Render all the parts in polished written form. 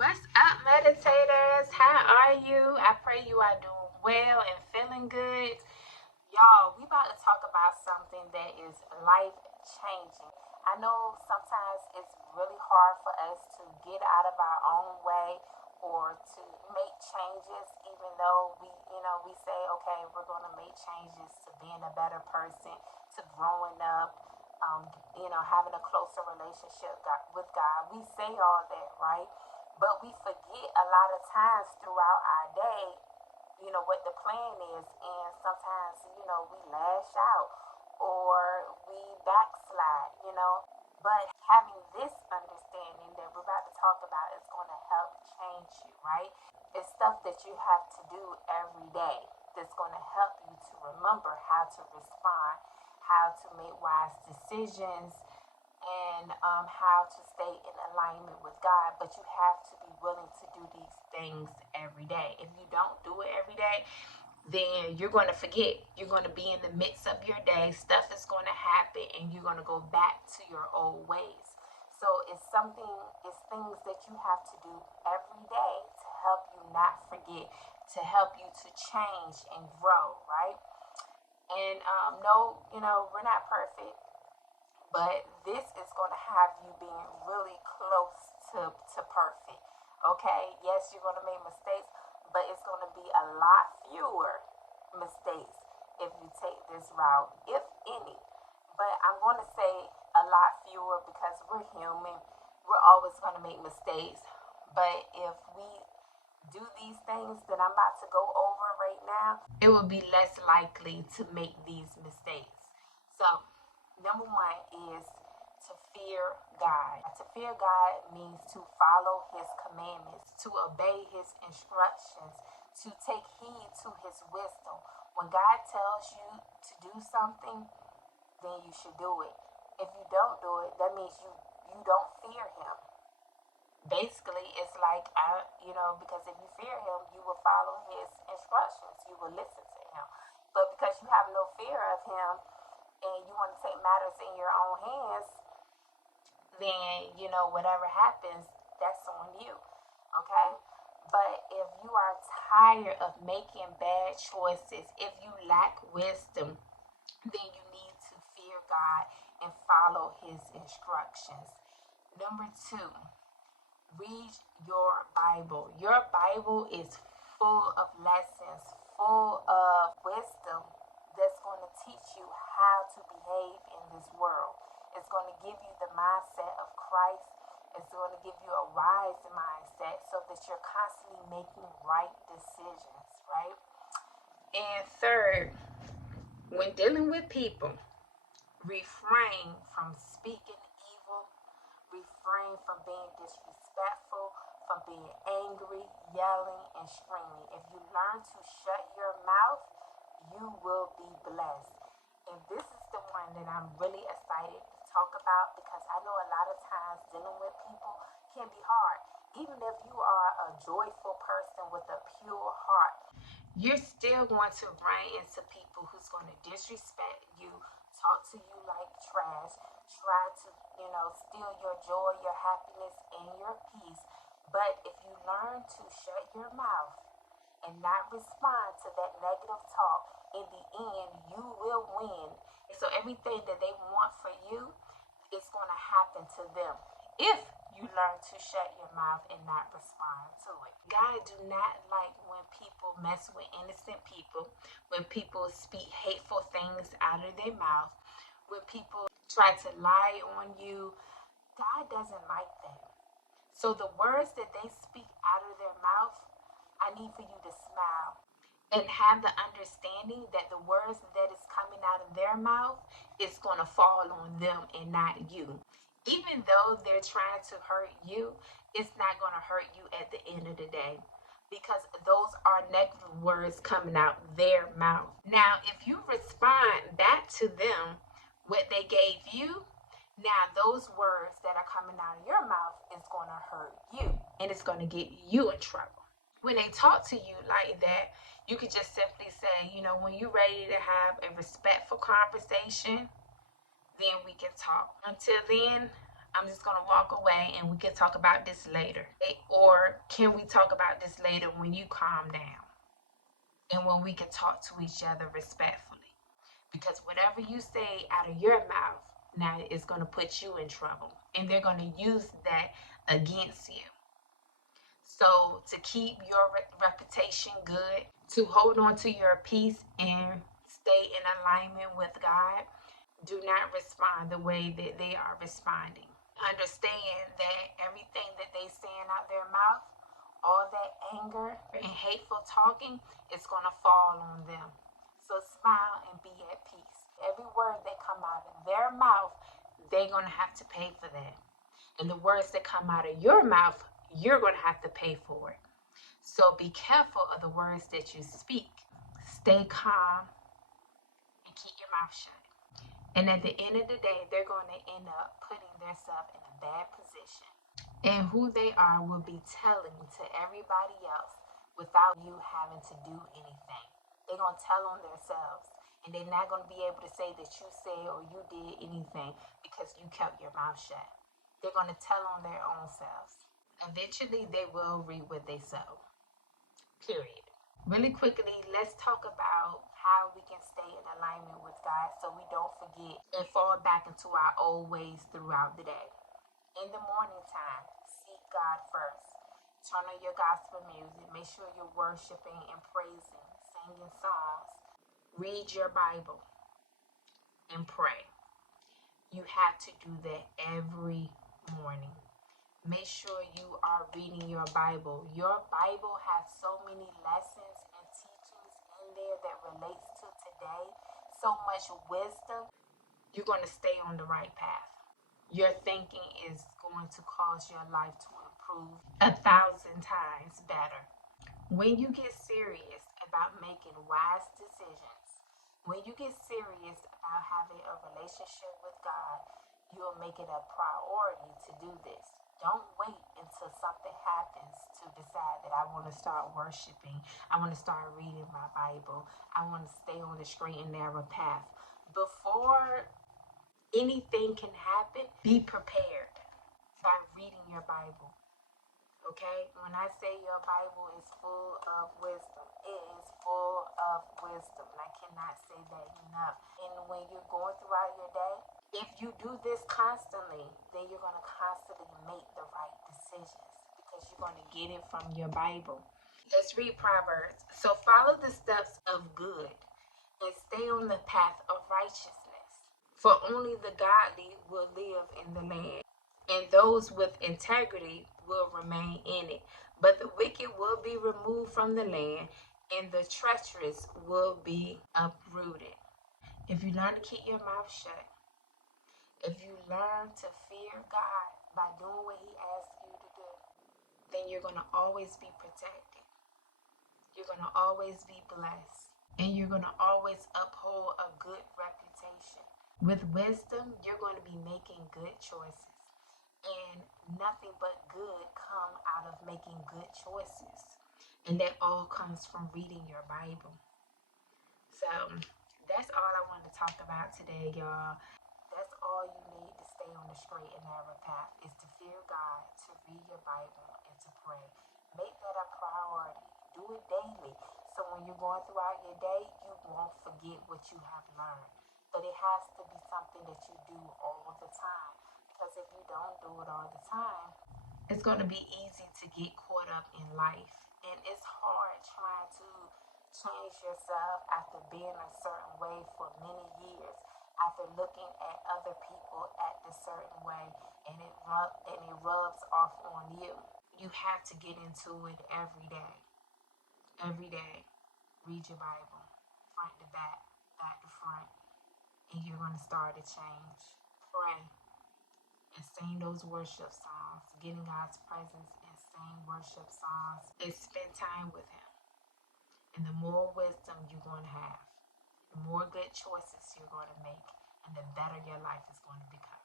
What's up, meditators? How are you? I pray you are doing well and feeling good. Y'all, we about to talk about something that is life changing. I know sometimes it's really hard for us to get out of our own way or to make changes, even though we say, okay, we're going to make changes to being a better person, to growing up, having a closer relationship with God. We say all that, right? But we forget a lot of times throughout our day, what the plan is. And sometimes, we lash out or we backslide. But having this understanding that we're about to talk about is going to help change you, right? It's stuff that you have to do every day that's going to help you to remember how to respond, how to make wise decisions, and how to stay in alignment with God. But you have to be willing to do these things every day. If you don't do it every day, then you're going to forget. You're going to be in the midst of your day. Stuff is going to happen, and you're going to go back to your old ways. So it's things that you have to do every day to help you not forget, to help you to change and grow, right? And no, we're not perfect, but this is going to have you being really close to perfect. Okay, yes, you're going to make mistakes, but it's going to be a lot fewer mistakes if you take this route, if any. But I'm going to say a lot fewer because we're human. We're always going to make mistakes. But if we do these things that I'm about to go over right now, it will be less likely to make these mistakes. So, number one is to fear God. To fear God means to follow His commandments, to obey His instructions, to take heed to His wisdom. When God tells you to do something, then you should do it. If you don't do it, that means you don't fear Him. Basically, it's like, because if you fear Him, you will follow His instructions. You will listen to Him. But because you have no fear of Him and you want to take matters in your own hands, then, whatever happens, that's on you. Okay? But if you are tired of making bad choices, if you lack wisdom, then you need to fear God and follow His instructions. Number two, read your Bible. Your Bible is full of lessons, full of wisdom that's going to teach you how to behave in this world. It's going to give you the mindset of Christ. It's going to give you a wise mindset so that you're constantly making right decisions, right? And third, when dealing with people, refrain from speaking evil, refrain from being disrespectful, from being angry, yelling, and screaming. If you learn to shut your mouth, you will be blessed. And this is the one that I'm really excited to talk about because I know a lot of times dealing with people can be hard. Even if you are a joyful person with a pure heart, you're still going to run into people who's going to disrespect you, talk to you like trash, try to, steal your joy, your happiness, and your peace. But if you learn to shut your mouth and not respond to that negative talk, in the end, you will win. So everything that they want for you is going to happen to them if you learn to shut your mouth and not respond to it. God do not like when people mess with innocent people, when people speak hateful things out of their mouth, when people try to lie on you. God doesn't like that. So the words that they speak out of their mouth, I need for you to smile and have the understanding that the words that is coming out of their mouth is going to fall on them and not you. Even though they're trying to hurt you, it's not going to hurt you at the end of the day because those are negative words coming out their mouth. Now, if you respond back to them what they gave you, now those words that are coming out of your mouth is going to hurt you and it's going to get you in trouble. When they talk to you like that, you could just simply say, when you're ready to have a respectful conversation, then we can talk. Until then, I'm just going to walk away and we can talk about this later. Or can we talk about this later when you calm down and when we can talk to each other respectfully? Because whatever you say out of your mouth now is going to put you in trouble and they're going to use that against you. So to keep your reputation good, to hold on to your peace and stay in alignment with God, do not respond the way that they are responding. Understand that everything that they saying out their mouth, all that anger and hateful talking, is going to fall on them. So smile and be at peace. Every word that come out of their mouth, they're going to have to pay for that. And the words that come out of your mouth, you're going to have to pay for it. So be careful of the words that you speak. Stay calm and keep your mouth shut. And at the end of the day, they're going to end up putting themselves in a bad position. And who they are will be telling to everybody else without you having to do anything. They're going to tell on themselves. And they're not going to be able to say that you said or you did anything because you kept your mouth shut. They're going to tell on their own selves. Eventually, they will reap what they sow. Period. Really quickly, let's talk about how we can stay in alignment with God so we don't forget and fall back into our old ways throughout the day. In the morning time, seek God first. Turn on your gospel music. Make sure you're worshiping and praising, singing songs. Read your Bible and pray. You have to do that every morning. Make sure you are reading your Bible. Your Bible has so many lessons and teachings in there that relates to today. So much wisdom. You're going to stay on the right path. Your thinking is going to cause your life to improve 1,000 times better. When you get serious about making wise decisions, when you get serious about having a relationship with God, you'll make it a priority to do this. Don't wait until something happens to decide that I want to start worshiping. I want to start reading my Bible. I want to stay on the straight and narrow path. Before anything can happen, be prepared by reading your Bible. Okay? When I say your Bible is full of wisdom, it is full of wisdom. And I cannot say that enough. And when you're going throughout your day, if you do this constantly, then you're going to constantly make the right decisions because you're going to get it from your Bible. Let's read Proverbs. So follow the steps of good and stay on the path of righteousness. For only the godly will live in the land, and those with integrity will remain in it. But the wicked will be removed from the land, and the treacherous will be uprooted. If you learn to keep your mouth shut, if you learn to fear God by doing what He asks you to do, then you're going to always be protected. You're going to always be blessed. And you're going to always uphold a good reputation. With wisdom, you're going to be making good choices. And nothing but good come out of making good choices. And that all comes from reading your Bible. So that's all I wanted to talk about today, y'all. That's all you need to stay on the straight and narrow path is to fear God, to read your Bible, and to pray. Make that a priority. Do it daily. So when you're going throughout your day, you won't forget what you have learned. But it has to be something that you do all the time. Because if you don't do it all the time, it's going to be easy to get caught up in life. And it's hard trying to change yourself after being a certain way for many years, after looking at other people act a certain way, and it rubs off on you. You have to get into it every day. Every day, read your Bible, front to back, back to front, and you're going to start a change. Pray and sing those worship songs, get in God's presence and sing worship songs, and spend time with Him. And the more wisdom you're going to have, the more good choices you're going to make, and the better your life is going to become.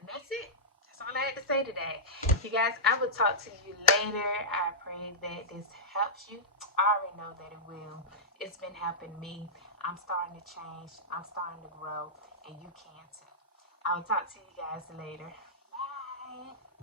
And that's it. That's all I had to say today. You guys, I will talk to you later. I pray that this helps you. I already know that it will. It's been helping me. I'm starting to change. I'm starting to grow. And you can too. I'll talk to you guys later. Bye.